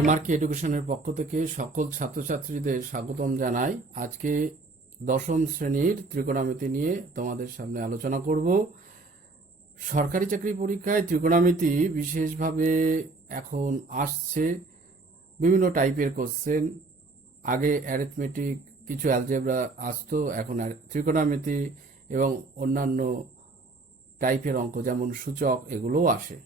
এমআরকে এডুকেশনের পক্ষ থেকে সকল ছাত্রছাত্রীদের স্বাগতম জানাই। আজকে দশম শ্রেণীর ত্রিকোণমিতি নিয়ে তোমাদের সামনে আলোচনা করব। সরকারি চাকরি পরীক্ষায় ত্রিকোণমিতি বিশেষভাবে এখন আসছে বিভিন্ন টাইপের কোশ্চেন। আগে অ্যারিথমেটিক, কিছু অ্যালজেব্রা আসতো, এখন ত্রিকোণমিতি এবং অন্যান্য টাইপের অঙ্ক যেমন সূচক এগুলোও আসে।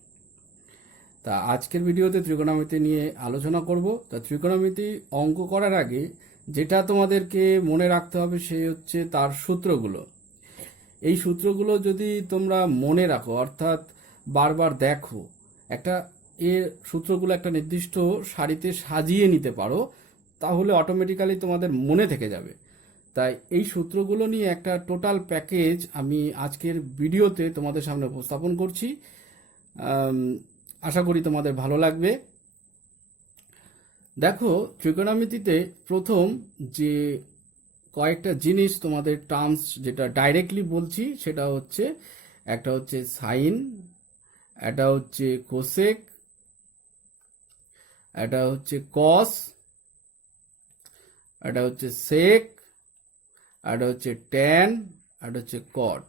তা আজকের ভিডিওতে ত্রিকোণমিতি নিয়ে আলোচনা করব। তা ত্রিকোণমিতি অঙ্ক করার আগে যেটা তোমাদেরকে মনে রাখতে হবে সে হচ্ছে তার সূত্রগুলো। এই সূত্রগুলো যদি তোমরা মনে রাখো, অর্থাৎ বারবার দেখো, এর সূত্রগুলো একটা নির্দিষ্ট সারিতে সাজিয়ে নিতে পারো, তাহলে অটোমেটিক্যালি তোমাদের মনে থেকে যাবে। তাই এই সূত্রগুলো নিয়ে একটা টোটাল প্যাকেজ আমি আজকের ভিডিওতে তোমাদের সামনে উপস্থাপন করছি। আশা করি তোমাদের ভালো লাগবে। দেখো, ত্রিকোণমিতিতে প্রথম যে কয়েকটা জিনিস তোমাদের টার্মস যেটা ডাইরেক্টলি বলছি সেটা হচ্ছে, একটা হচ্ছে সাইন, এটা হচ্ছে কোসেক, এটা হচ্ছে কস, এটা হচ্ছে সেক, এটা হচ্ছে ট্যান, এটা হচ্ছে কট।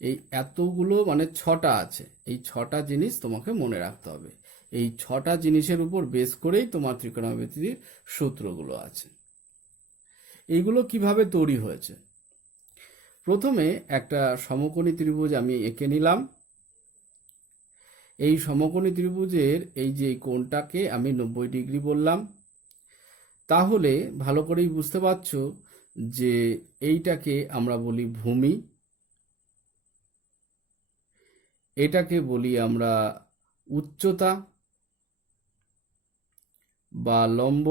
এই এতগুলো মানে ছটা আছে। এই ছটা জিনিস তোমাকে মনে রাখতে হবে। এই ছটা জিনিসের উপর বেস করেই তোমার ত্রিকোণমিতির সূত্রগুলো আছে। এইগুলো কিভাবে তৈরি হয়েছে? প্রথমে একটা সমকোণী ত্রিভুজ আমি এঁকে নিলাম। এই সমকোণী ত্রিভুজের এই যে কোণটাকে আমি 90 ডিগ্রি বললাম। তাহলে ভালো করেই বুঝতে পারছো যে এইটাকে আমরা বলি ভূমি, এটাকে বলি আমরা উচ্চতা বা লম্ব,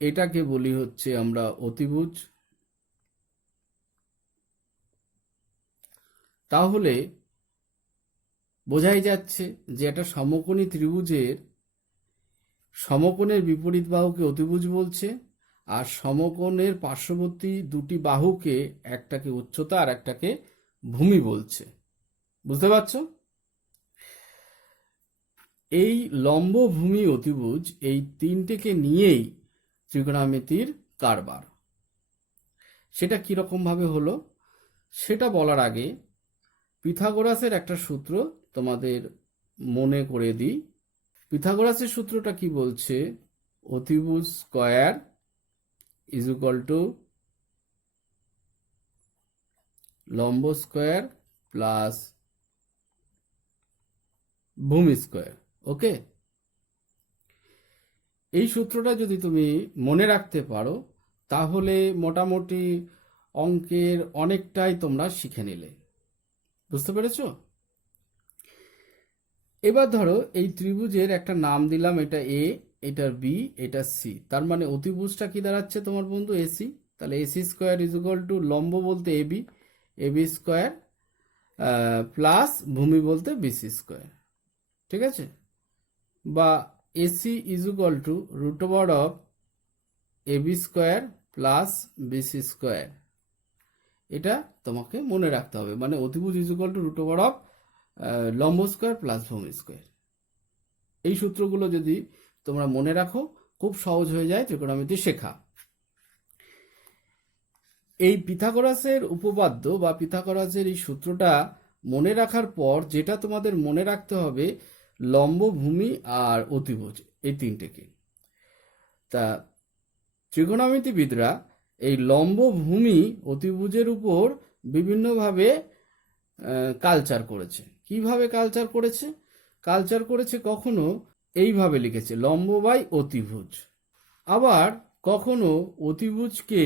এটাকে বলি হচ্ছে আমরা অতিভুজ। তাহলে বোঝাই যাচ্ছে যে একটা সমকোণী ত্রিভুজের সমকোণের বিপরীত বাহুকে অতিভুজ বলছে, আর সমকোণের পার্শ্ববর্তী দুটি বাহুকে, একটাকে উচ্চতা আর একটাকে ভূমি বলছে। বুঝতে পারছো? এই লম্ব, ভূমি, অতিভুজ এই তিনটেকে নিয়েই ত্রিকোণমিতির কারবার। সেটা কিরকম ভাবে হলো সেটা বলার আগে পিথাগোরাসের একটা সূত্র তোমাদের মনে করে দিই। পিথাগোরাসের সূত্রটা কি বলছে? অতিভুজ স্কয়ার ইজ ইকুয়াল টু লম্ব স্কয়ার প্লাস ভূমি স্কয়ার। ওকে, এই সূত্রটা যদি তুমি মনে রাখতে পারো তাহলে মোটামুটি অঙ্কের অনেকটাই তোমরা শিখে নিলে। বুঝতে পেরেছো? এবার ধরো এই ত্রিভুজের একটা নাম দিলাম, এটা এ, এটার বি, এটা সি। তার মানে অতিভুজটা কি দাঁড়াচ্ছে তোমার বন্ধু? এসি। তাহলে AC square is equal two লম্ব বলতে এবি, এবি স্কোয়ার প্লাস ভূমি বলতে বিসি স্কোয়ার। ঠিক আছে? বা AC is equal to root over of AB square plus BC square. এটা তোমাকে মনে রাখতে হবে। মানে অতিভুজ is equal to root over of লম্ব স্কোয়ার প্লাস ভূমি স্কোয়ার। এই সূত্রগুলো যদি তোমরা মনে রাখো খুব সহজ হয়ে যায় ত্রিকোণমিতি শেখা। এই পিথাগোরাসের উপপাদ্য বা পিথাগোরাসের এই সূত্রটা মনে রাখার পর যেটা তোমাদের মনে রাখতে হবে, লম্ব, ভূমি আর অতিভুজ এই তিনটেকে। তা ত্রিকোণমিতিবিদরা এই লম্ব, ভূমি, অতিভুজের উপর বিভিন্নভাবে কালচার করেছে। কিভাবে কালচার করেছে? কালচার করেছে কখনো এইভাবে লিখেছে লম্ব বাই অতিভুজ, আবার কখনো অতিভুজকে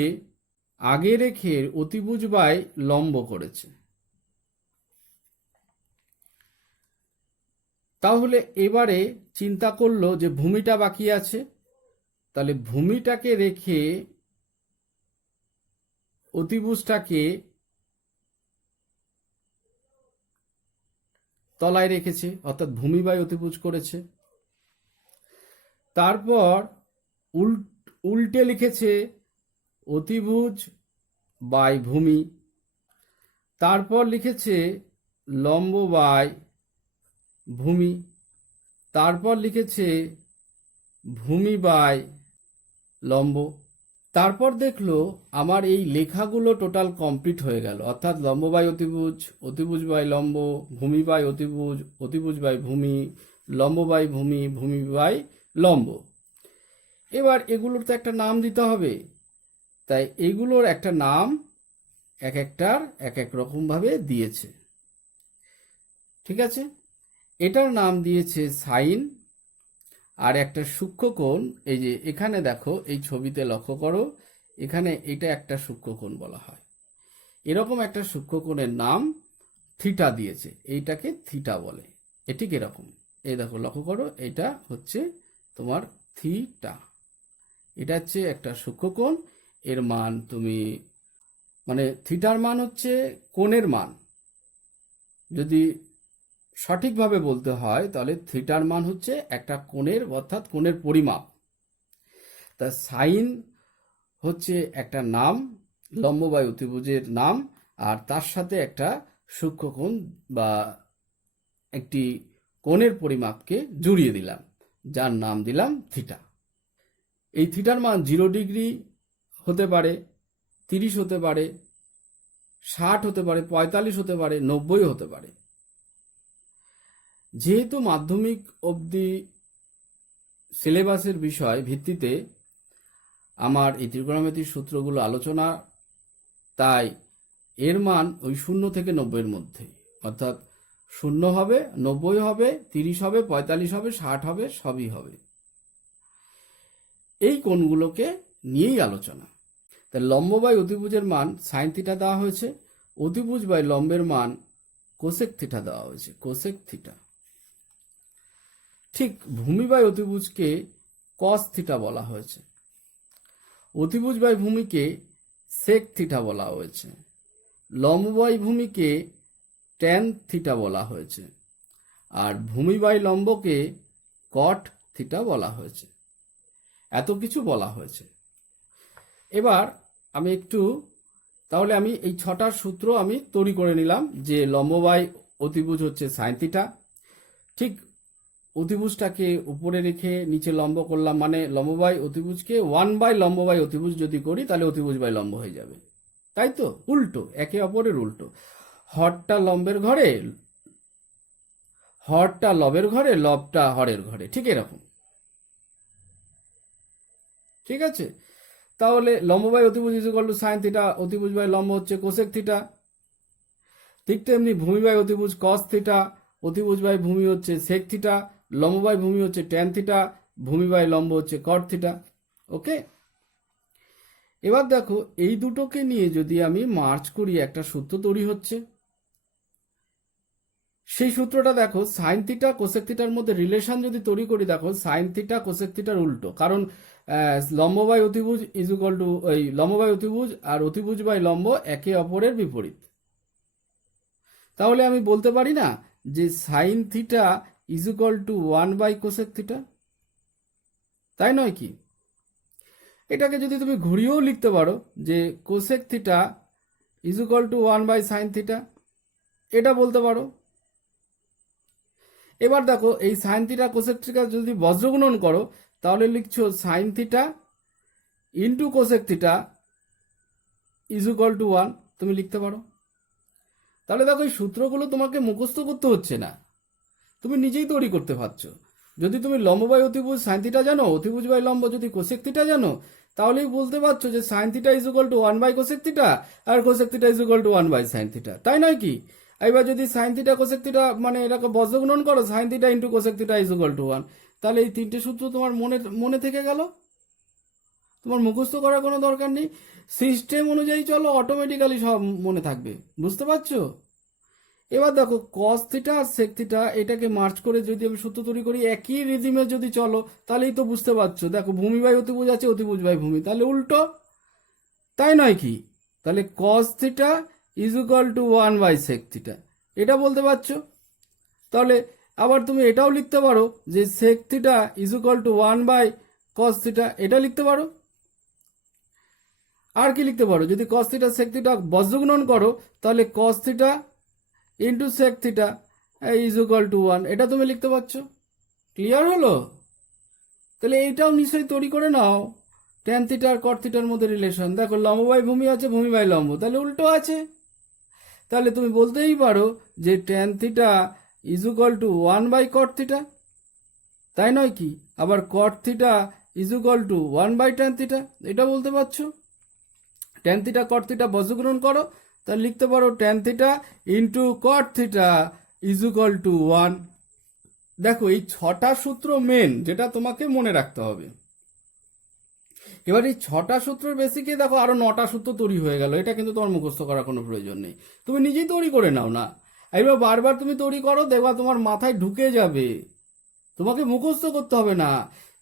আগে রেখে অতিভুজ বাই লম্ব করেছে। তাহলে এবারে চিন্তা করলো যে ভূমিটা বাকি আছে, তাহলে ভূমিটাকে রেখে অতিভুজটাকে তলায় রেখেছে, অর্থাৎ ভূমি বাই অতিভুজ করেছে। তারপর উল্টে লিখেছে অতিভুজ বাই ভূমি। তারপর লিখেছে লম্ব বাই ভূমি। তারপর লিখেছে ভূমি বাই লম্ব। তারপর দেখলো আমার এই লেখাগুলো টোটাল কমপ্লিট হয়ে গেল, অর্থাৎ লম্ব বাই অতিভুজ, অতিভুজ বাই লম্ব, ভূমি বাই অতিভুজ, অতিভুজ বাই ভূমি, লম্ব বাই ভূমি, ভূমি বাই লম্ব। এবার এগুলোর তো একটা নাম দিতে হবে, তাই এগুলোর একটা নাম এক একটার এক এক রকমভাবে দিয়েছে। ঠিক আছে, এটার নাম দিয়েছে সাইন, আর একটা সূক্ষ্মকোণ, এই যে এখানে দেখো এই ছবিতে লক্ষ্য করো, এখানে এটা একটা সূক্ষ্মকোণ বলা হয়। এরকম একটা সূক্ষ্মকোণের নাম থিটা দিয়েছে, এইটাকে থিটা বলে। এ ঠিক এরকম, এই দেখো লক্ষ্য করো, এটা হচ্ছে তোমার থিটা। এটা হচ্ছে একটা সূক্ষ্মকোণ, এর মান তুমি মানে থিটার মান হচ্ছে কোণের মান। যদি সঠিকভাবে বলতে হয় তাহলে থিটার মান হচ্ছে একটা কোণের, অর্থাৎ কোণের পরিমাপ। তা সাইন হচ্ছে একটা নাম, লম্ব বাই অতিভুজের নাম, আর তার সাথে একটা সূক্ষ্মকোণ বা একটি কোণের পরিমাপকে জুড়িয়ে দিলাম, যার নাম দিলাম থিটা। এই থিটার মান 0 ডিগ্রি হতে পারে, 30 হতে পারে, 60 হতে পারে, 45 হতে পারে, 90 হতে পারে। যেহেতু মাধ্যমিক অবধি সিলেবাসের বিষয় ভিত্তিতে আমার এই ত্রিকোণমিতির সূত্রগুলো আলোচনা, তাই এর মান ওই 0 থেকে 90-এর মধ্যে, অর্থাৎ 0 হবে, 90 হবে, 30 হবে, 45 হবে, 60 হবে, সবই হবে। এই কোণগুলোকে নিয়েই আলোচনা। তাই লম্ব বাই অতিভুজের মান সাইন থিটা দেওয়া হয়েছে, অতিভুজ বাই লম্বের মান কোসেক থিটা দেওয়া হয়েছে, কোসেক থিটা। ঠিক ভূমি বাই অতিভুজকে কস থিটা বলা হয়েছে, অতিভুজ বাই ভূমিকে সেক থিটা বলা হয়েছে, লম্ব বাই ভূমিকে ট্যান থিটা বলা হয়েছে, আর ভূমি বাই লম্বকে কট থিটা বলা হয়েছে। এত কিছু বলা হয়েছে। এবার আমি তাহলে আমি এই 6টার সূত্র আমি তৈরি করে নিলাম, যে লম্ব বাই অতিভুজ হচ্ছে সাইন থিটা। ঠিক অতিভুজটাকে উপরে রেখে নিচে লম্ব করলাম, মানে লম্ব বাই অতিভুজকে 1 বাই লম্ব বাই অতিভুজ যদি করি তাহলে অতিভুজ বাই লম্ব হয়ে যাবে, তাই তো? উল্টো, একে অপরের উল্টো। হরটা লম্বের ঘরে, হরটা লবের ঘরে, লবটা হরের ঘরে, ঠিক এরকম। ঠিক আছে, তাহলে লম্ব বাই অতিভুজ ইকুয়াল টু সাইন থিটা, অতিভুজ বাই লম্ব হচ্ছে কোসেক থিটা। ঠিক তেমনি ভূমি বাই অতিভুজ কস থিটা, অতিভুজ বাই ভূমি হচ্ছে সেক থিটা, লম্ব বাই ভূমি হচ্ছে ট্যান থিটা, ভূমি বাই লম্ব হচ্ছে কট থিটা। ওকে, এবার দেখো এই দুটোকে নিয়ে যদি আমি মার্চ করি একটা সূত্র তৈরি হচ্ছে। সেই সূত্রটা দেখো, সাইন থিটা কোসেক থিটার মধ্যে রিলেশন যদি তৈরি করি, দেখো সাইন থিটা কোসেক থিটার উল্টো, কারণ লম্ব বাই অতিভুজ ইজ ইকুয়াল টু ওই লম্ব বাই অতিভুজ আর অতিভুজ বাই লম্ব একে অপরের বিপরীত। তাহলে আমি বলতে পারি না যে sine theta is equal to 1 by cosec theta, তাই নয় কি? এটাকে যদি তুমি ঘুরিয়েও লিখতে পারো যে cosec theta is equal to 1 by sine theta, এটা বলতে পারো। এবার দেখো এই সাইন থিটা কোসেক থিটা যদি বজ্রগুণন করো তাহলে লিখছো sine theta into cosec theta is equal to 1, তুমি লিখতে পারো। তাহলে দেখো এই সূত্রগুলো তোমাকে মুখস্থ করতে হচ্ছে না, তুমি নিজেই তৈরি করতে পারছো। যদি তুমি লম্ব বাই অতিভুজ সাইন থিটা জানো, অতিভুজ বাই লম্ব যদি কোসেক থিটা জানো, তাহলেই বলতে পারছো যে sine theta is equal to 1 by cosec theta আর cosec theta is equal to 1 by sine theta, তাই নয় কি? এবার যদি সাইন থিটা কোসেক থিটা মানে এরকম বজ্রগুণন করো, sine theta into cosec theta is equal to 1, তাহলে এই তিনটে সূত্র তোমার মনে থেকে গেল, তোমার মুখস্থ করার কোনো দরকার নেই। সিস্টেম অনুযায়ী চলো, অটোমেটিক্যালি সব মনে থাকবে, বুঝতে পারছো? এবার দেখো কস থিটা আর সেক থিটা এটাকে মার্চ করে যদি আমি সূত্র তৈরি করি, একই রিদিমে যদি চলো তাহলেই তো বুঝতে পারছো। দেখো ভূমি বাই অতিভুজ আছে, অতিভুজ বাই ভূমি, তাহলে উল্টো, তাই নয় কি? তাহলে cos theta is equal to 1 by sec theta, এটা বলতে পারছো। তাহলে আবার তুমি এটাও লিখতে পারো যে sec theta is equal to 1 by cos theta, এটা লিখতে পারো। আর কি লিখতে পারো, যদি কস থিটা সেক থিটা বজ্রগুণন করো তাহলে cos theta into sec theta is equal to 1, এটা তুমি লিখতে পারছো। ক্লিয়ার হলো? তাহলে এইটাও নিশ্চয়ই তৈরি করে নাও। ট্যান থিটা আর কট থিটার মধ্যে রিলেশন দেখো, লম্ব বাই ভূমি আছে, ভূমি বাই লম্ব, তাহলে উল্টো আছে। তাহলে তুমি বলতেই পারো যে tan theta is equal two 1/cot theta, তাই নয় কি? আবার কট theta is equal two 1/tan theta, এটা বলতে পারছো। ট্যান থিটা কট থিটা বর্গগ্রহণ করো, তাহলে লিখতে পারো tan theta into cot theta is equal to 1। দেখো এই 6টা সূত্র মেন, যেটা তোমাকে মনে রাখতে হবে। এবার এই 6টা সূত্রের বেসিকে দেখো আরো 9টা সূত্র তৈরি হয়ে গেল, এটা কিন্তু তোমার মুখস্থ করার কোনো প্রয়োজন নেই, তুমি নিজেই তৈরি করে নাও না। এবার বারবার তুমি তৈরি করো, দেখবা তোমার মাথায় ঢুকে যাবে, তোমাকে মুখস্থ করতে হবে না।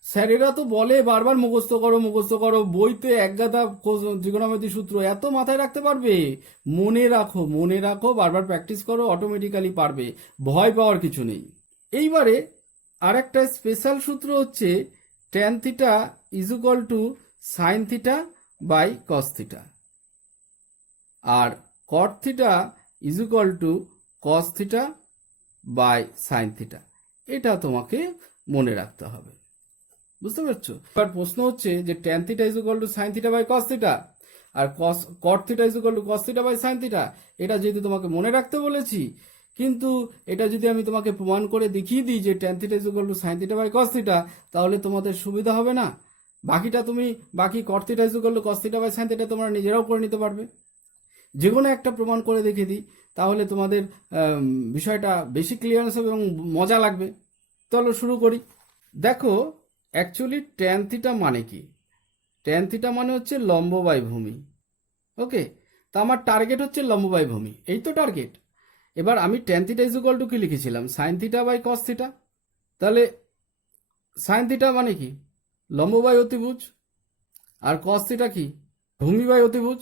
স্যারেরা তো বলে বারবার মুখস্থ করো মুখস্থ করো, বইতে একগাদা ত্রিকোণমিতি সূত্র, এত মাথায় রাখতে পারবে? মনে রাখো মনে রাখো, বারবার প্র্যাকটিস করো, অটোমেটিক্যালি পারবে, ভয় পাওয়ার কিছু নেই। এইবারে আর একটা স্পেশাল সূত্র হচ্ছে tan theta is equal to sine theta by cos theta, আর cot theta is equal to cos theta by sine theta. এটা তোমাকে মনে রাখতে হবে, বুঝতে পারছো? এবার প্রশ্ন হচ্ছে যে tan theta is equal to sine theta by cos theta আর cot theta is equal to cos theta by sine theta, এটা যেহেতু তোমাকে মনে রাখতে বলেছি, কিন্তু এটা যদি আমি তোমাকে প্রমাণ করে দেখিয়ে দিই যে tan theta is equal to sine theta by cos theta, তাহলে তোমাদের সুবিধা হবে না? বাকিটা তুমি cot theta is equal to cos theta by sine theta তোমরা নিজেরাও করে নিতে পারবে। যে কোনো একটা প্রমাণ করে দেখিয়ে দিই, তাহলে তোমাদের বিষয়টা বেশি ক্লিয়ারেন্স হবে এবং মজা লাগবে। চলো শুরু করি। দেখো অ্যাকচুয়ালি ট্যান থিটা মানে কি? ট্যান থিটা মানে হচ্ছে লম্ব বাই ভূমি। ওকে, তো আমার টার্গেট হচ্ছে লম্ব বাই ভূমি, এই তো টার্গেট। এবার আমি tan theta is equal to কি লিখেছিলাম? Sine theta by cos theta. তাহলে সাইন থিটা মানে কি? লম্ব বাই অতিভুজ। আর কস থিটা কি? ভূমি বাই অতিভুজ।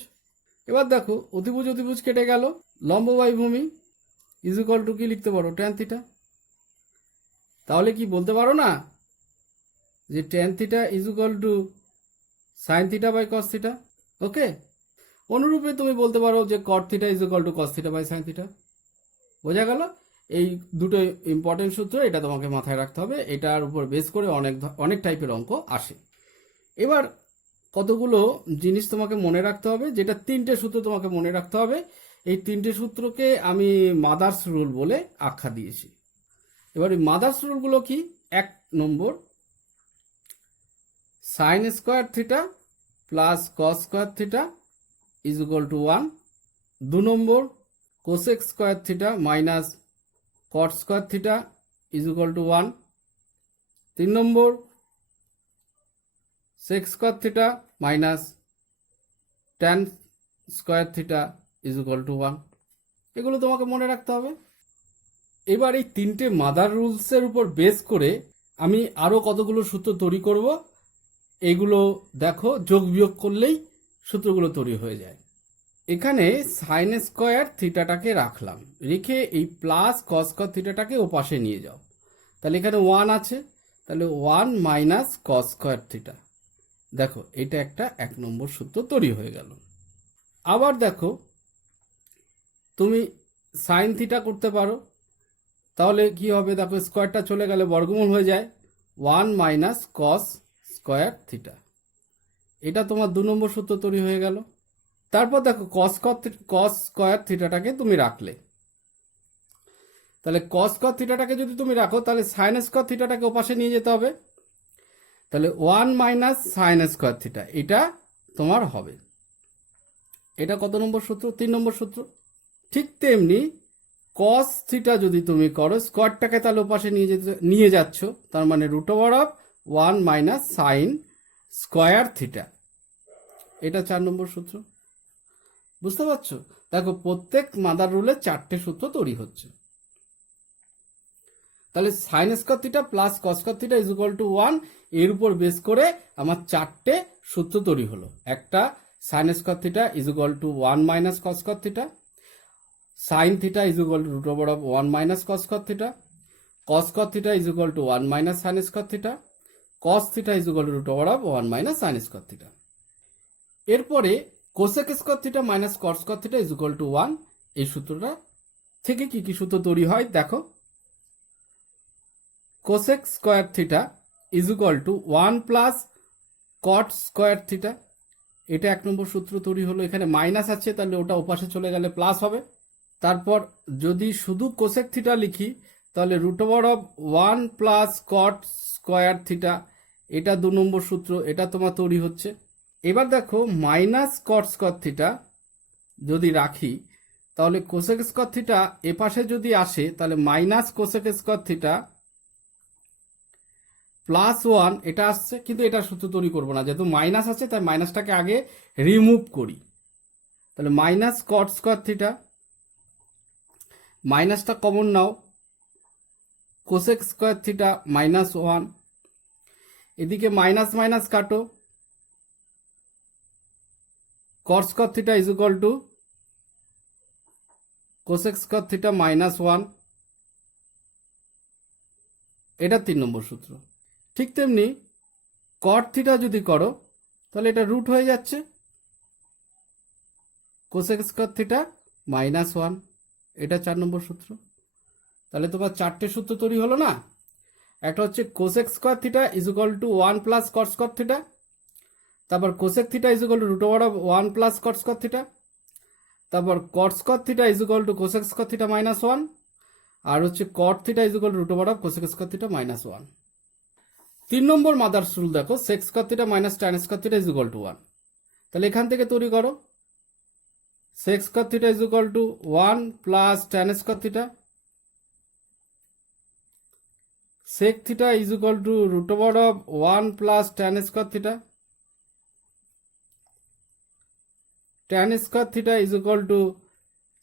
এবার দেখো অতিভুজ অতিভুজ কেটে গেল, লম্ব বাই ভূমি ইজ ইকুয়াল টু কি লিখতে পারো? Tan theta. তাহলে কি বলতে পারো না যে tan theta is equal to sine theta by cos theta? Okay, অনুরূপে তুমি বলতে পারো যে cot theta is equal to cos theta by sine theta. বোঝা গেল? এই দুটো ইম্পর্টেন্ট সূত্র, এটা তোমাকে মাথায় রাখতে হবে, এটার উপর বেস করে অনেক টাইপের অঙ্ক আসে। এবার কতগুলো জিনিস তোমাকে মনে রাখতে হবে, যেটা 3টে সূত্র তোমাকে মনে রাখতে হবে। এই 3টে সূত্রকে আমি মাদার্স রুল বলে আখ্যা দিয়েছি। এবার এই মাদার্স রুলগুলো কি? 1 number, sine square theta plus cos square theta is equal to 1। 2 number, cosec square theta minus cot square theta is equal to 1। 3 number, sec square theta minus tan square theta is equal to 1। এগুলো তোমাকে মনে রাখতে হবে। এবার এই 3টে mother রুলসের উপর base করে আমি আরও কতগুলো সূত্র তৈরি করব, এগুলো দেখো যোগ বিয়োগ করলেই সূত্রগুলো তৈরি হয়ে যায়। এখানে সাইন স্কোয়ার থিটাটাকে রাখলাম, রেখে এই প্লাস কস স্কোয়ার থিটাটাকে ওপাশে নিয়ে যাও, তাহলে এখানে 1 আছে, তাহলে 1 মাইনাস কস স্কোয়ার থিটা। দেখো এটা একটা 1 নম্বর সূত্র তৈরি হয়ে গেল। আবার দেখো তুমি সাইন থিটা করতে পারো, তাহলে কি হবে? দেখো স্কোয়ারটা চলে গেলে বর্গমূল হয়ে যায়, 1 মাইনাস কস স্কোয়ার থিটা। এটা তোমার 2 নম্বর সূত্র তৈরি হয়ে গেল। তারপর দেখো কস স্কোয়ার থিটাটাকে তুমি রাখলে, তাহলে কস স্কোয়ার থিটাটাকে যদি তুমি রাখো, তাহলে সাইন স্কোয়ার থিটাটাকে ওপাশে নিয়ে যেতে হবে, তাহলে 1 মাইনাস সাইন স্কোয়ার থিটা এটা তোমার হবে। এটা কত নম্বর সূত্র? 3 নম্বর সূত্র। ঠিক তেমনি কস থিটা যদি তুমি করো, স্কোয়ারটাকে তাহলে ওপাশে নিয়ে যাচ্ছ, তার মানে root over of 1 minus sine square theta, এটা 4 নম্বর সূত্র। বুঝতে পারছো? দেখো প্রত্যেক মাদার রুলে 4টে সূত্র তৈরি হচ্ছে। তাহলে sign square theta plus cos square theta is equal to 1, এর উপর বেস করে আমার 4টে সূত্র তৈরি হলো। একটা sine square theta is equal to 1 minus cos square theta, sine theta is equal to root over of 1 minus cos square theta, cos square theta is equal to 1 minus sine square theta, cos theta is equal to root over of 1 minus sine square theta. এরপরে cosec square theta minus cot square theta is equal to 1, এই সূত্রটা থেকে কি কি সূত্র তৈরি হয় দেখো। Cosec square theta is equal to 1 plus cot square theta. এটা 1 নম্বর সূত্র তৈরি হলো। এখানে মাইনাস আছে, তাহলে ওটা ওপাশে চলে গেলে প্লাস হবে। তারপর যদি শুধু কোসেক থিটা লিখি তাহলে root over of 1 plus cot square theta, এটা 2 নম্বর সূত্র, এটা তোমার তৈরি হচ্ছে। এবার দেখো মাইনাস কট স্কোয়ার থিটা যদি রাখি তাহলে কোসেক স্কোয়ার থিটা এপাশে যদি আসে তাহলে minus cosec square theta plus 1 এটা আসছে, কিন্তু এটা সূত্র তৈরি করবো না, যেহেতু মাইনাস আছে তাই মাইনাসটাকে আগে রিমুভ করি। তাহলে মাইনাস কট স্কোয়ার থিটা, মাইনাসটা কমন নাও, কোসেক স্কোয়ার থিটা মাইনাস 1, এদিকে মাইনাস মাইনাস কাটো, কট square theta is equal to cosec square theta minus 1, এটা 3 নম্বর সূত্র। ঠিক তেমনি কট থিটা যদি করো তাহলে এটা রুট হয়ে যাচ্ছে, কোসেক স্কোয়ার থিটা মাইনাস 1, এটা 4 নম্বর সূত্র। তাহলে তোমার 4টে সূত্র তৈরি হলো না। একটা হচ্ছে cosec square theta is equal to 1 plus cot square theta, তারপর cosec theta is equal to root over of 1 plus cot square theta, তারপর cot square theta is equal to cosec square theta minus 1, আর হচ্ছে cot theta is equal to root over of cosec square theta minus 1। 3 number mother's rule দেখো, sec square theta minus tan square theta is equal to 1। তাহলে এখান থেকে তৈরি করো, sec square theta is equal to 1 plus tan square theta, sec theta is equal to root over of 1 plus tan square theta, tan square theta is equal to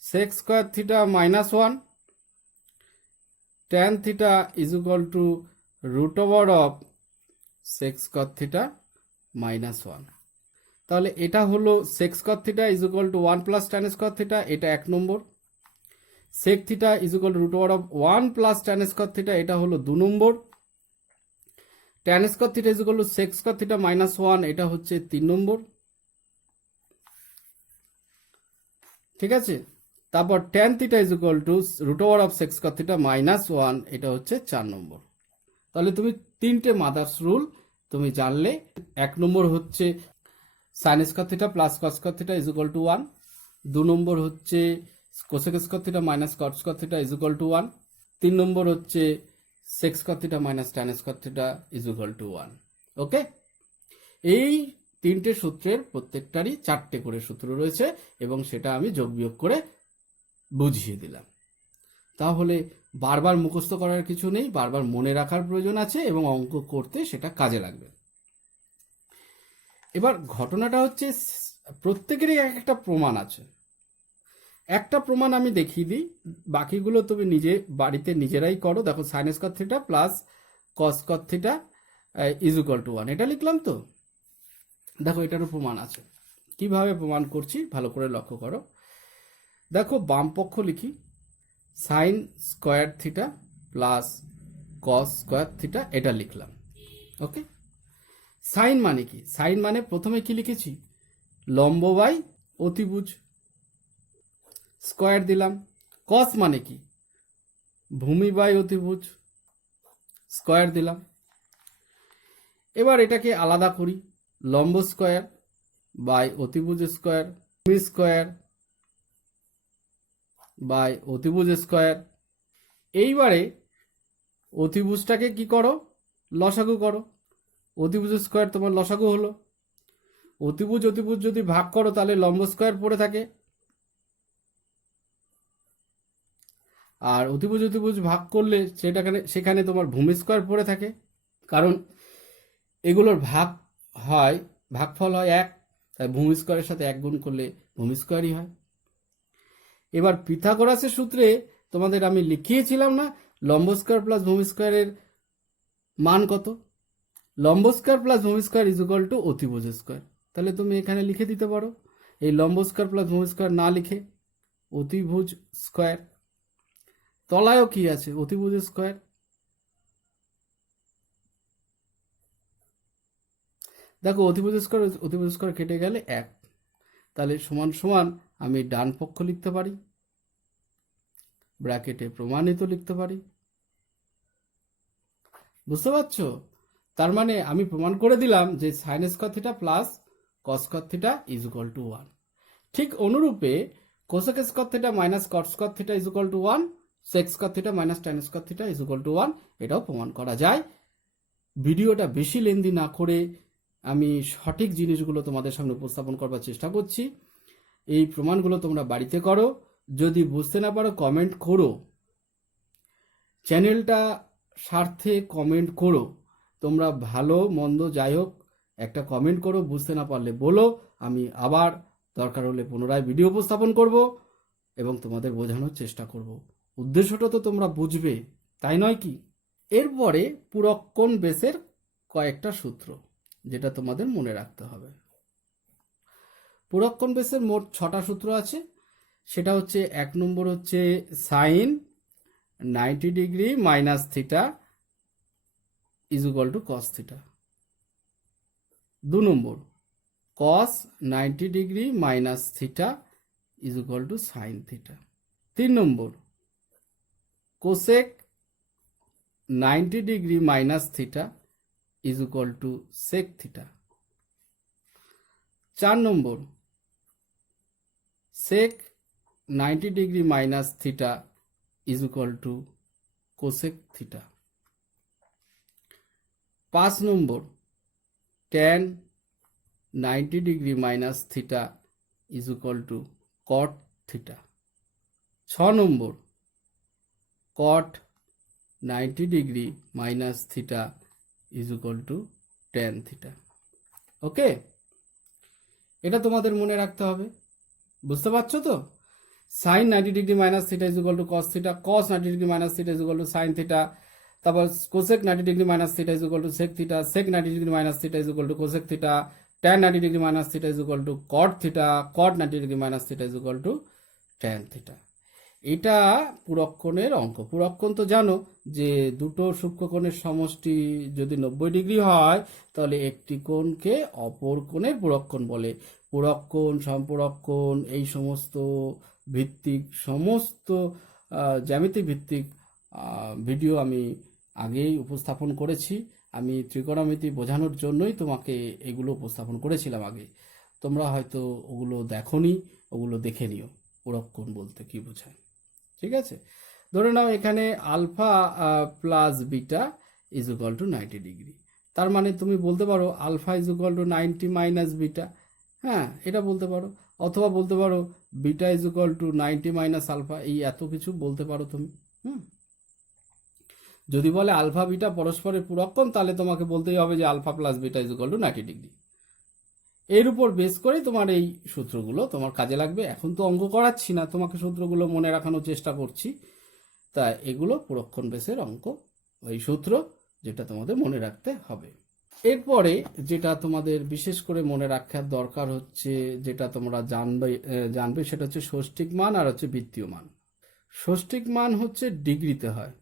sec square theta minus 1, tan theta is equal to root over of sec square theta minus 1। তাহলে এটা হলো sec square theta is equal to 1 plus tan square theta, এটা 1 নম্বর। sec theta is equal to root over of 1 plus tan square theta, এটা হলো 2 নম্বর। tan square theta is equal to sec square theta minus 1, এটা হচ্ছে 3 নম্বর। ঠিক আছে, তারপর tan theta is equal to root over of sec square theta minus 1, এটা হচ্ছে 4 নম্বর। তাহলে তুমি 3টে মাদার্স রুল তুমি জানলে। 1 নম্বর হচ্ছে sin square theta plus cos square theta is equal to 1, 2 নম্বর হচ্ছে cosec square theta minus cot square theta is equal to 1, 3 নম্বর হচ্ছে sec square theta minus tan square theta is equal to 1। ওকে, এই 3টে সূত্রের প্রত্যেকটারই 4টে করে সূত্র রয়েছে এবং সেটা আমি যোগ বিয়োগ করে বুঝিয়ে দিলাম। তাহলে বারবার মুখস্থ করার কিছু নেই, বারবার মনে রাখার প্রয়োজন আছে এবং অঙ্ক করতে সেটা কাজে লাগবে। এবার ঘটনাটা হচ্ছে প্রত্যেকেরই একটা প্রমাণ আছে। একটা প্রমাণ আমি দেখিয়ে দিই, বাকিগুলো তুমি নিজে বাড়িতে নিজেরাই করো। দেখো sign square theta plus cos square theta is equal to 1, এটা লিখলাম তো। দেখো এটারও প্রমাণ আছে, কিভাবে প্রমাণ করছি ভালো করে লক্ষ্য করো। দেখো বাম পক্ষ লিখি, sign square theta plus cos square theta, এটা লিখলাম। ওকে, সাইন মানে কি? সাইন মানে প্রথমে কি লিখেছি, লম্ব বাই অতিভুজ, স্কয়ার দিলাম। কস মানে কি, ভূমি বাই অতিভুজ, স্কয়ার দিলাম। এবার এটাকে আলাদা করি, লম্ব স্কয়ার বাই অতিভুজ স্কয়ার, ভূমি স্কয়ার বাই অতিভুজ স্কয়ার। এইবারে অতিভুজটাকে কি করো, লসাগু করো। অতিভুজ স্কয়ার তোমার লসাগু হলো। অতিভুজ অতিভুজ যদি ভাগ করো তাহলে লম্ব স্কয়ার পড়ে থাকে, আর অতিভুজ অতিভুজ ভাগ করলে সেখানে তোমার ভূমি স্কয়ার পড়ে থাকে, কারণ এগুলোর ভাগফল হয় 1, তাই ভূমি স্কয়ারের সাথে 1 গুণ করলে ভূমি স্কয়ারই হয়। এবার পিথাগোরাসের সূত্রে তোমাদের আমি লিখিয়েছিলাম না, লম্ব স্কয়ার প্লাস ভূমি স্কয়ারের মান কত? লম্ব স্কয়ার প্লাস ভূমি স্কয়ার ইজ ইকুয়াল টু অতিভুজ স্কয়ার। তাহলে তুমি এখানে লিখে দিতে পারো, এই লম্ব স্কয়ার প্লাস ভূমি স্কয়ার না লিখে অতিভুজ স্কয়ার। তলায়ও কি আছে, অতিভুজ স্কয়ার। দেখো অতিভুজ স্কয়ার কেটে গেলে 1, তাহলে সমান সমান আমি ডান পক্ষ লিখতে পারি, ব্র্যাকেটে প্রমাণিত লিখতে পারি। বুঝতে পারছো? তার মানে আমি প্রমাণ করে দিলাম যে sine square theta plus cos square theta is equal to 1। ঠিক অনুরূপে cosec square theta minus cot square theta is equal to 1, sec square theta minus tan square theta is equal to 1, এটাও প্রমাণ করা যায়। ভিডিওটা বেশি লেন্দি না করে আমি সঠিক জিনিসগুলো তোমাদের সামনে উপস্থাপন করবার চেষ্টা করছি। এই প্রমাণগুলো তোমরা বাড়িতে করো। যদি বুঝতে না পারো কমেন্ট করো, চ্যানেলটা স্বার্থে কমেন্ট করো। তোমরা ভালো মন্দ যাই হোক একটা কমেন্ট করো, বুঝতে না পারলে বলো, আমি আবার দরকার হলে পুনরায় ভিডিও উপস্থাপন করব এবং তোমাদের বোঝানোর চেষ্টা করব। উদ্দেশ্যটা তো তোমরা বুঝবে, তাই নয় কি? এরপরে পুরক্ষণ বেসের কয়েকটা সূত্র যেটা তোমাদের মনে রাখতে হবে। পুরক্ষণ বেসের মোট 6টা সূত্র আছে। সেটা হচ্ছে 1 নম্বর হচ্ছে sine 90 degree minus theta is equal to cos theta. 2 number cos 90 degree minus theta is equal to sine theta. 3 number cosec 90 degree minus theta is equal to sec theta. 4 number sec 90 degree minus theta is equal to cosec theta. 5 number tan 90 degree minus theta is equal to cot theta. 6 number cot 90 degree minus theta is equal to tan theta. Okay, এটা তোমাদের মনে রাখতে হবে। বুঝতে পারছো তো? Sine 90 degree minus theta is equal to cos theta, cos 90 degree minus theta is equal to sine theta, তারপর cosec 90 degree minus theta is equal to sec theta, sec 90 degree minus theta is equal to cosec theta, tan 90 degree minus theta is equal to cot theta, cot 90 degree minus theta is equal to tan theta. এটা পুরক্ষণের অঙ্ক। পুরক্ষণ তো জানো যে দুটো সূক্ষ্মকোণের সমষ্টি যদি 90 degree হয় তাহলে একটি কোণকে অপর কোণের পুরক্ষণ বলে। পুরক্ষণ, সম্পুরক্ষণ, এই সমস্ত ভিত্তিক সমস্ত জ্যামিতি ভিত্তিক ভিডিও আমি আগেই উপস্থাপন করেছি। আমি ত্রিকোণমিতি বোঝানোর জন্যই তোমাকে এগুলো উপস্থাপন করেছিলাম আগে। তোমরা হয়তো ওগুলো দেখোনি, ওগুলো দেখে নিও পুরক্ষণ বলতে কি বোঝায়। ঠিক আছে, ধরে নাও এখানে alpha plus beta is equal to 90 degree. তার মানে তুমি বলতে পারো alpha is equal to 90 minus beta. হ্যাঁ, এটা বলতে পারো। অথবা বলতে পারো beta is equal to 90 minus alpha. এই এত কিছু বলতে পারো তুমি। যদি বলে আলফা বিটা পরস্পরের পুরক্ষণ, তাহলে তোমাকে বলতেই হবে যে alpha plus beta is equal to 90 degree. এর উপর বেস করে তোমার এই সূত্রগুলো তোমার কাজে লাগবে। এখন তো অঙ্ক করাচ্ছি না, তোমাকে সূত্রগুলো মনে রাখানোর চেষ্টা করছি। তা এগুলো পুরক্ষণ বেসের অঙ্ক, ওই সূত্র যেটা তোমাদের মনে রাখতে হবে। এরপরে যেটা তোমাদের বিশেষ করে মনে রাখার দরকার হচ্ছে, যেটা তোমরা জানবে সেটা হচ্ছে ষষ্ঠিক মান আর হচ্ছে বৃত্তীয় মান। ষষ্ঠিক মান হচ্ছে ডিগ্রিতে হয়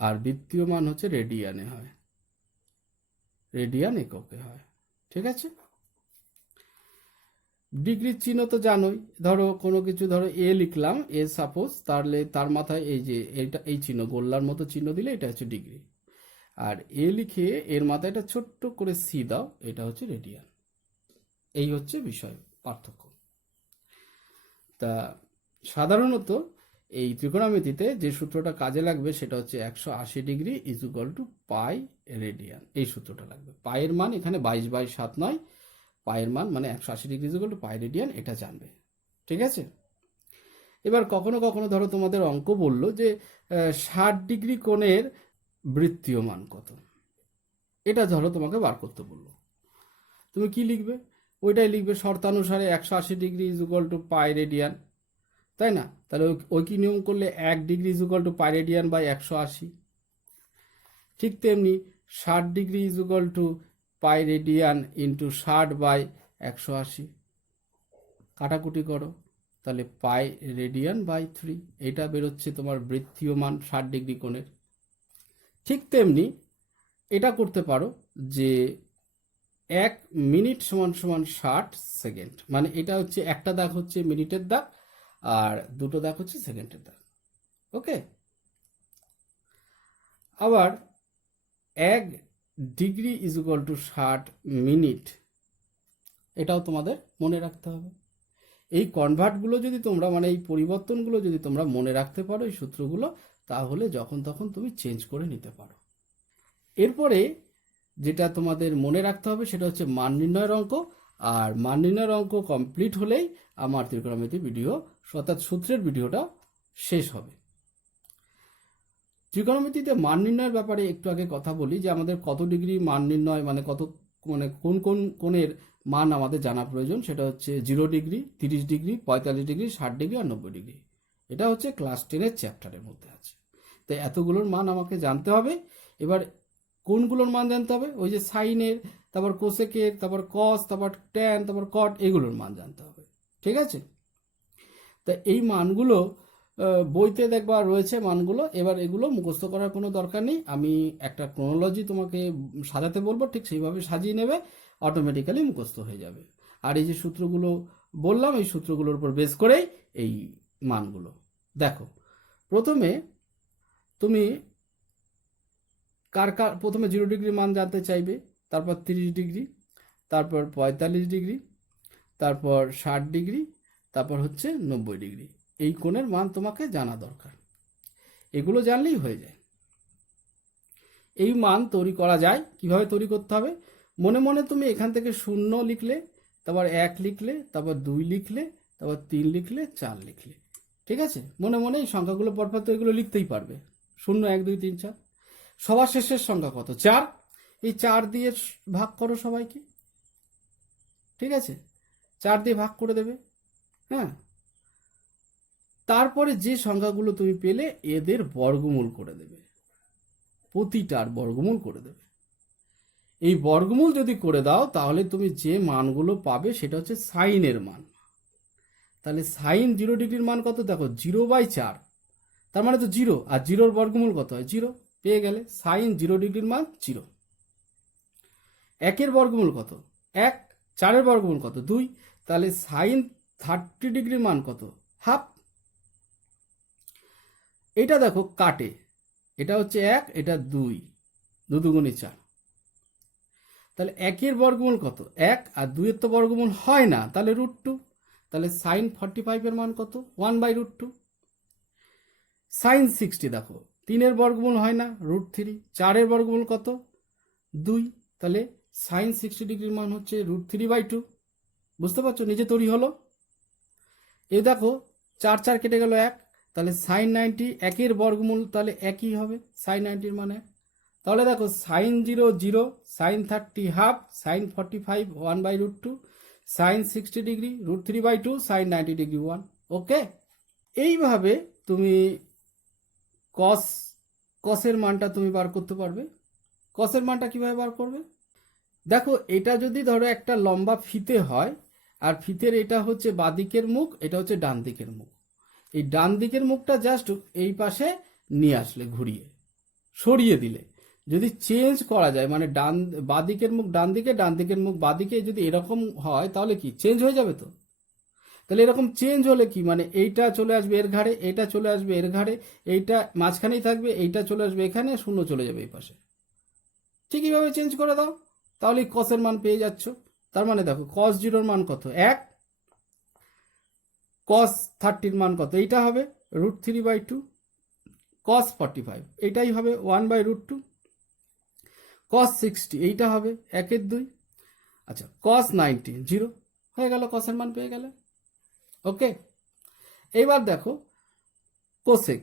আর বৃত্তীয় মান হচ্ছে রেডিয়ানে হয়, রেডিয়ান এককে হয়। ঠিক আছে, ডিগ্রির চিহ্ন তো জানোই। ধরো কোনো কিছু, ধরো এ লিখলাম, এ সাপোজ, তাহলে তার মাথায় এই যে এটা, এই চিহ্ন গোল্লার মতো চিহ্ন দিলে এটা হচ্ছে ডিগ্রি। আর এ লিখে এর মাথায় একটা ছোট্ট করে সি দাও, এটা হচ্ছে রেডিয়ান। এই হচ্ছে বিষয় পার্থক্য। তা সাধারণত এই ত্রিকোণমিতিতে যে সূত্রটা কাজে লাগবে সেটা হচ্ছে 180 degree is equal to pi radian. এই সূত্রটা লাগবে। পায়ের মান এখানে 22/7 নয়, পায়ের মান মানে 180 degree is equal to pi radian, এটা জানবে। ঠিক আছে, এবার কখনো কখনো ধরো তোমাদের অঙ্ক বললো যে 60 ডিগ্রি কোণের বৃত্তীয় মান কত, এটা ধরো তোমাকে বার করতে বললো। তুমি কি লিখবে? ওইটাই লিখবে শর্তানুসারে 180 degree is equal to pi radian, তাই না? তাহলে ওই কি নিয়ম করলে 1 degree is equal to pi radian by 180। ঠিক তেমনি 60 degree is equal to pi radian into 60 by 180। কাটাকুটি করো, তাহলে পাই রেডিয়ান বাই 3। এটা বেরোচ্ছে তোমার বৃত্তীয় মান 60 ডিগ্রি কোণের। ঠিক তেমনি এটা করতে পারো যে 1 মিনিট সমান সমান 60 সেকেন্ড, মানে এটা হচ্ছে একটা দাগ হচ্ছে মিনিটের দাগ আর দুটো দাগ হচ্ছে সেকেন্ডের দাগ। ওকে, আবার 1 degree is equal two 60 minute. এটাও তোমাদের মনে রাখতে হবে। এই কনভার্টগুলো যদি তোমরা মানে এই পরিবর্তনগুলো যদি তোমরা মনে রাখতে পারো এই সূত্রগুলো, তাহলে যখন তখন তুমি চেঞ্জ করে নিতে পারো। এরপরে যেটা তোমাদের মনে রাখতে হবে সেটা হচ্ছে মান নির্ণয়ের অঙ্ক। আর মান নির্ণয়ের অঙ্ক কমপ্লিট হলেই আমার ত্রিকোণমিতি ভিডিও অর্থাৎ সূত্রের ভিডিওটা শেষ হবে। ত্রিকোণমিতিতে মান নির্ণয়ের ব্যাপারে একটু আগে কথা বলি যে আমাদের কত ডিগ্রি মান নির্ণয় মানে কোন কোন কোণের মান আমাদের জানা প্রয়োজন। সেটা হচ্ছে 0 ডিগ্রি, 30 ডিগ্রি, 45 ডিগ্রি, 60 ডিগ্রি আর 90 ডিগ্রি। এটা হচ্ছে ক্লাস 10-এর চ্যাপ্টারের মধ্যে আছে। তো এতগুলোর মান আমাকে জানতে হবে। এবার কোনগুলোর মান জানতে হবে? ওই যে সাইনের, তারপর কোসেকের, তারপর কস, তারপর ট্যান, তারপর কট, এগুলোর মান জানতে হবে। ঠিক আছে? তা এই মানগুলো বইতে দেখবা রয়েছে মানগুলো। এবার এগুলো মুখস্থ করার কোনো দরকার নেই। আমি একটা ক্রোনোলজি তোমাকে সাজাতে বলবো, ঠিক সেইভাবে সাজিয়ে নেবে, অটোমেটিক্যালি মুখস্থ হয়ে যাবে। আর এই যে সূত্রগুলো বললাম, এই সূত্রগুলোর উপর বেস করেই এই মানগুলো। দেখো, প্রথমে তুমি প্রথমে 0 ডিগ্রি মান জানতে চাইবে, তারপর 30 ডিগ্রি, তারপর 45 ডিগ্রি, তারপর 60 ডিগ্রি, তারপর হচ্ছে 90 ডিগ্রি। এই কোণের মান তোমাকে জানা দরকার। এগুলো জানলেই হয়ে যায়। এই মান তৈরি করা যায়। কিভাবে তৈরি করতে হবে? মনে মনে তুমি এখান থেকে 0 লিখলে, তারপর 1 লিখলে, তারপর 2 লিখলে, তারপর 3 লিখলে, 4 লিখলে। ঠিক আছে? মনে মনে এই সংখ্যাগুলো পরপর তো এগুলো লিখতেই পারবে। 0, 1, 2, 3, 4। সবার শেষের সংখ্যা কত? 4। এই 4 দিয়ে ভাগ করো সবাইকে। ঠিক আছে? 4 দিয়ে ভাগ করে দেবে। হ্যাঁ, তারপরে যে সংখ্যাগুলো তুমি পেলে এদের বর্গমূল করে দেবে, প্রতিটার বর্গমূল করে দেবে। এই বর্গমূল যদি করে দাও তাহলে তুমি যে মানগুলো পাবে সেটা হচ্ছে সাইনের মান। তাহলে সাইন 0 ডিগ্রির মান কত? দেখো 0/4, তার মানে তো 0, আর 0-র বর্গমূল কত হয়? 0। পেয়ে গেলে সাইন 0 ডিগ্রির মান 0। 1-এর বর্গমূল কত? 1। 4-এর বর্গমূল কত? 2। তাহলে সাইন 30 ডিগ্রির মান কত? হাফ। এটা দেখো কাটে, এটা হচ্ছে 1, এটা 2, 2 দুগুণে 4। তাহলে 1-এর বর্গমূল কত? 1, আর 2-এর তো বর্গমূল হয় না, তাহলে √2। তাহলে সাইন 45-এর মান কত? 1/√2। সাইন 60 দেখো 3-এর বর্গমূল হয় না, √3। 4-এর বর্গমূল কত? 2। তাহলে সাইন 60 ডিগ্রির মান হচ্ছে √3/2। বুঝতে পারছো? নিজে তৈরি হলো। এ দেখো 4 4 কেটে গেল 1, তাহলে সাইন 90 1-এর বর্গমূল তাহলে একই হবে, সাইন 90-র মানে। তাহলে দেখো sine 0 0, sine 30 half, sine 45 1/√2, sine 60 degree √3/2, sine 90 degree 1। Okay, এইভাবে তুমি কসের মানটা তুমি বার করতে পারবে। কসের মানটা কিভাবে বার করবে? দেখো, এটা যদি ধরো একটা লম্বা ফিতে হয়, আর ফিতের এটা হচ্ছে বাঁদিকের মুখ, এটা হচ্ছে ডান দিকের মুখ। এই ডান দিকের মুখটা জাস্ট এই পাশে নিয়ে আসলে, ঘুরিয়ে সরিয়ে দিলে, যদি চেঞ্জ করা যায় মানে বাঁদিকের মুখ ডান দিকে, ডান দিকের মুখ বাঁদিকে, যদি এরকম হয় তাহলে কি চেঞ্জ হয়ে যাবে? তো তাহলে এরকম চেঞ্জ হলে কি মানে এইটা চলে আসবে এর ঘাড়ে, এইটা চলে আসবে এর ঘাড়ে, এইটা মাঝখানেই থাকবে, এইটা চলে আসবে এখানে, 0 চলে যাবে এই পাশে। ঠিক এইভাবে চেঞ্জ করে দাও, তাহলে কসের মান পেয়ে যাচ্ছ। তার মানে দেখো cos 0-র মান কত? 1। cos 30-র মান কত? এইটা হবে √3/2। cos 45 এইটাই হবে 1/√2। cos 60 এইটা হবে 1/2। আচ্ছা, cos 90 0 হয়ে গেল, কসের মান পেয়ে গেলে। ওকে, এইবার দেখো কোসেক।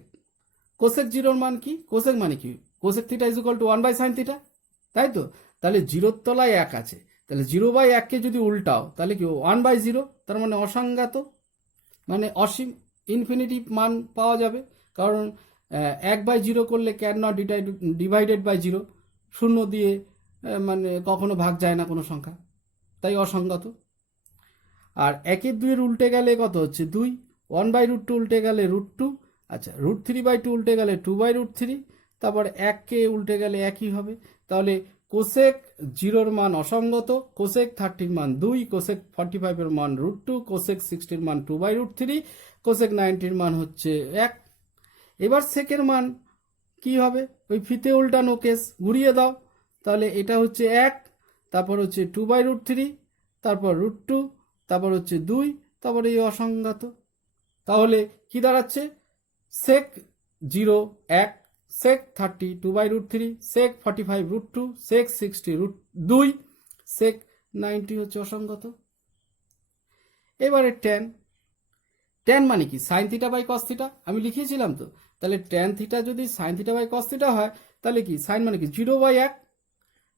কোসেক 0-র মান কি? কোসেক মানে কি? Cosec theta is equal two 1/sin theta, তাই তো? তাহলে 0-র তলায় 1 আছে, তাহলে 0/1-কে যদি উল্টাও তাহলে কি 1/0, তার মানে অসংজ্ঞাত, মানে অসীম, ইনফিনিটি মান পাওয়া যাবে। কারণ 1/0 করলে ক্যান নট ডিভাইডেড বাই 0, 0 দিয়ে মানে কখনো ভাগ যায় না কোনো সংখ্যা, তাই অসংজ্ঞাত। আর 1-2-এর উল্টে গেলে কত হচ্ছে? 2। 1/√2 উল্টে গেলে √2। আচ্ছা, √3/2 উল্টে গেলে 2/√3। তারপর 1-কে উল্টে গেলে একই হবে। তাহলে কোসেক 0-র মান অসঙ্গত, কোসেক 30-র মান 2, কোসেক 45-এর মান √2, কোসেক 60-র মান 2/√3, কোসেক 90-র মান হচ্ছে 1। এবার সেকের মান কি হবে? ওই ফিতে উল্টানো কেস, ঘুরিয়ে দাও, তাহলে এটা হচ্ছে 1, তারপর হচ্ছে 2/√3, তারপর √2, তারপর হচ্ছে 2, তারপর এই অসংজ্ঞাত। তাহলে কি দাঁড়াচ্ছে? sec 0 1, sec 30 2/√3, sec 45 √2, sec 60 √2, sec 90 হচ্ছে অসংজ্ঞাত। এবারে ট্যান, ট্যান মানে কি? Sine theta by cos theta, আমি লিখিয়েছিলাম তো। তাহলে ট্যান থিটা যদি sine theta by cos theta হয়, তাহলে কি সাইন মানে কি 0/1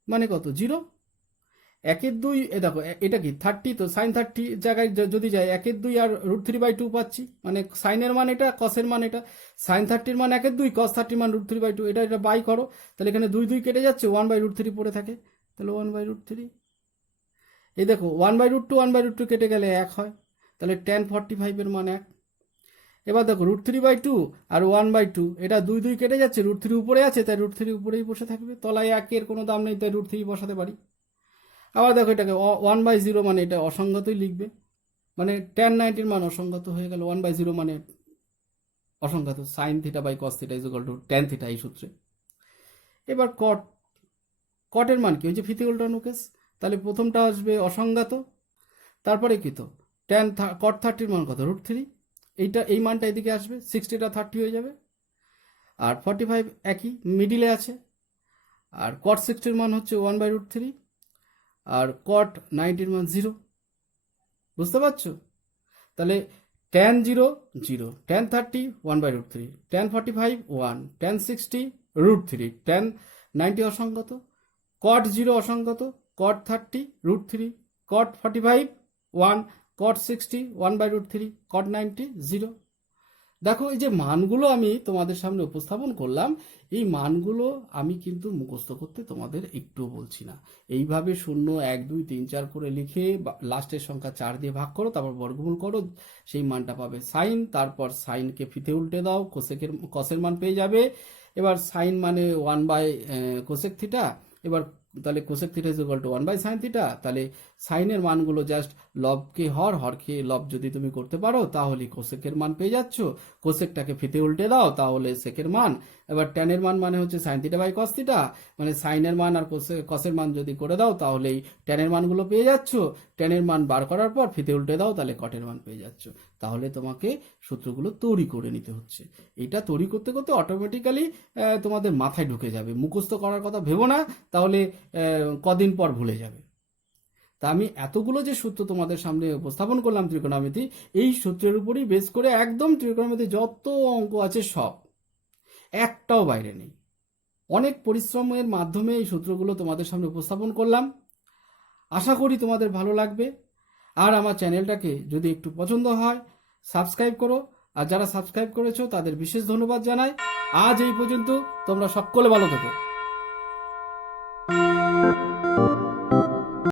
মানে কত? 0। 1/2, এ দেখো এটা কি 30, তো সাইন 30 জায়গায় যদি যায় 1/2 আর √3/2 পাচ্ছি, মানে সাইনের মান এটা, কসের মান এটা। সাইন 30 মান 1/2, কস 30 মান √3/2, এটা বাই করো, তাহলে এখানে 2 2 কেটে যাচ্ছে, 1/√3 পড়ে থাকে, তাহলে 1/√3। এই দেখো 1/√2 1/√2 কেটে গেলে 1 হয়, তাহলে tan 45 এর মান 1। এবার দেখো √3/2 আর 1/2, এটা 2 2 কেটে যাচ্ছে, √3 উপরে আছে, তাই √3 উপরেই বসে থাকবে, তলায় 1 এর কোনো দাম নেই, তাই √3 বসাতে পারি। আবার দেখো এটাকে 1/0 মানে এটা অসংগতই লিখবে, মানে tan 90 এর মান অসংগত হয়ে গেল, 1/0 মানে অসংগত। Sine theta by cos theta is equal to tan theta, এই সূত্রে। এবার কট, কটের মান কি? ওই যে ফিতে উল্টানো কেস, তাহলে প্রথমটা আসবে অসংজ্ঞাত, তারপরে কি তো ট্যান কট 30 মান কত? √3, এইটা এই মানটা এদিকে আসবে, 60টা 30 হয়ে যাবে, আর 45 একই মিডিলে আছে, আর কট 60 মান হচ্ছে 1/√3, আর কট 90 মান 0। বুঝতে পারছো? তাহলে tan 0 0, tan 30 1/√3, tan 45 1, tan 60 √3, tan 90 অসংগত, cot 0 অসংগত, cot 30 √3, cot 45 1, cot 60 1/√3, cot 90 0। দেখো এই যে মানগুলো আমি তোমাদের সামনে উপস্থাপন করলাম, এই মানগুলো আমি কিন্তু মুখস্থ করতে তোমাদের একটু বলছি না। এইভাবে 0 1 2 3 4 করে লিখে লাস্টের সংখ্যা 4 দিয়ে ভাগ করো, তারপর বর্গমূল করো, সেই মানটা পাবে সাইন, তারপর সাইনকে ফিতে উল্টে দাও, কসের মান পেয়ে যাবে। এবার সাইন মানে 1/কোসেক থিটা, এবার তাহলে cosec theta is equal to 1/সাইন থিটা। তাহলে সাইনের মানগুলো জাস্ট লবকে হর, হরকে লব যদি তুমি করতে পারো তাহলে কোসেকের মান পেয়ে যাচ্ছ। কোসেকটাকে ফিতে উল্টে দাও তাহলে সেকের মান। এবার ট্যানের মান মানে হচ্ছে sine theta by cos theta, মানে সাইনের মান আর কসের মান যদি করে দাও তাহলেই ট্যানের মানগুলো পেয়ে যাচ্ছ। ট্যানের মান বার করার পর ফিতে উল্টে দাও, তাহলে কটের মান পেয়ে যাচ্ছ। তাহলে তোমাকে সূত্রগুলো তৈরি করে নিতে হচ্ছে। এটা তৈরি করতে করতে অটোমেটিক্যালি তোমাদের মাথায় ঢুকে যাবে, মুখস্থ করার কথা ভেবো না, তাহলে কদিন পর ভুলে যাবে। তা আমি এতগুলো যে সূত্র তোমাদের সামনে উপস্থাপন করলাম ত্রিকোণমিতি, এই সূত্রের উপরই বেস করে একদম ত্রিকোণমিতি যত অঙ্ক আছে সব, একটাও বাইরে নেই। অনেক পরিশ্রমের মাধ্যমে এই সূত্রগুলো তোমাদের সামনে উপস্থাপন করলাম, আশা করি তোমাদের ভালো লাগবে। আর আমার চ্যানেলটাকে যদি একটু পছন্দ হয় সাবস্ক্রাইব করো, আর যারা সাবস্ক্রাইব করেছো তাদের বিশেষ ধন্যবাদ জানাই। আজ এই পর্যন্ত, তোমরা সকলে ভালো থেকো।